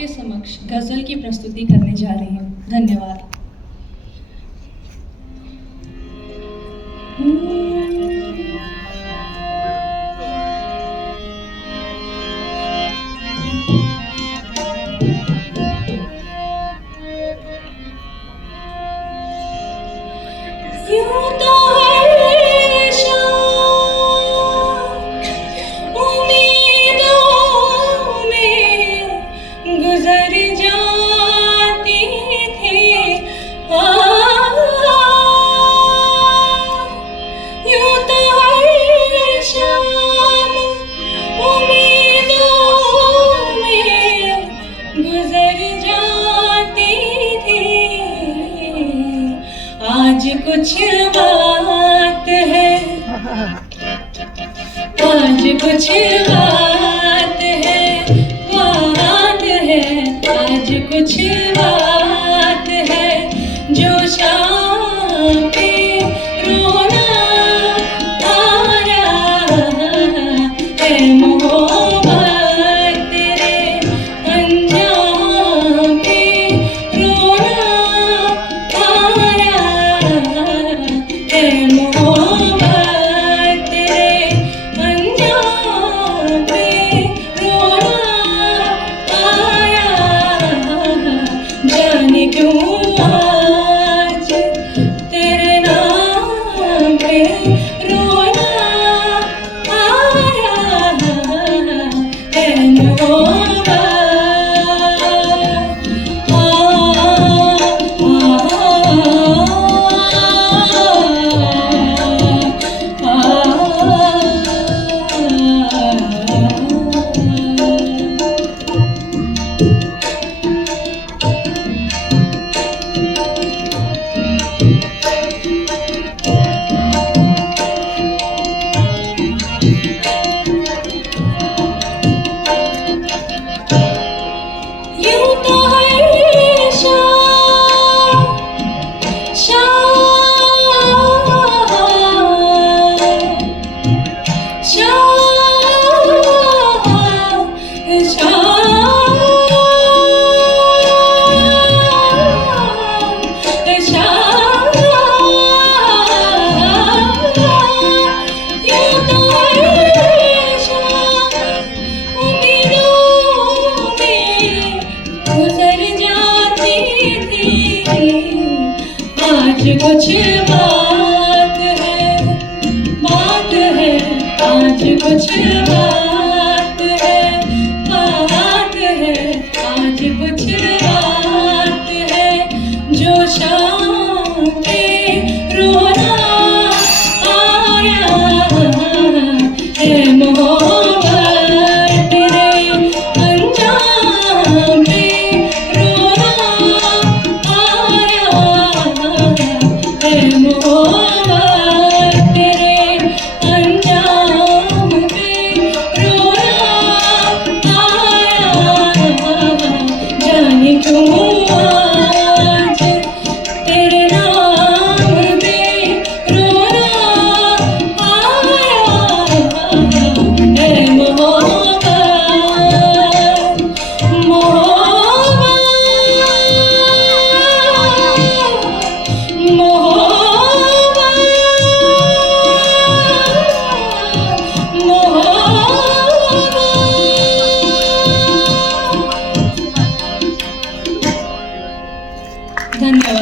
आपके समक्ष गज़ल की प्रस्तुति करने जा रही हूँ। धन्यवाद। यूं तो हर शाम उम्मीदों में गुजर जाती थी। यूं तो हर शाम उम्मीदों में गुजर जाती थी। आज कुछ बात है, आज कुछ बात है, बात है, आज कुछ बात है जो शाम पे रोना आ रहा है। मोहब्बत तेरे अंजाम पे रोना आ रहा है। मोहब्बत तेरे अंजाम पे रोना आया। जाने क्यों आज तेरे नाम पे रोना आया है। मोहब्बत यूं तो हर शाम आज कुछ बात है, बात है, आज कुछ बात है, बात है, आज कुछ बात है जो शाम पे रोना आया है। मोहब्बत तेरे अंजाम पे रोना आया है। मोहब्बत तेरे अंजाम पे रोना आया। जाने क्यों आज तेरे नाम पे रोना आया है। मोहब्बत धन्यवाद।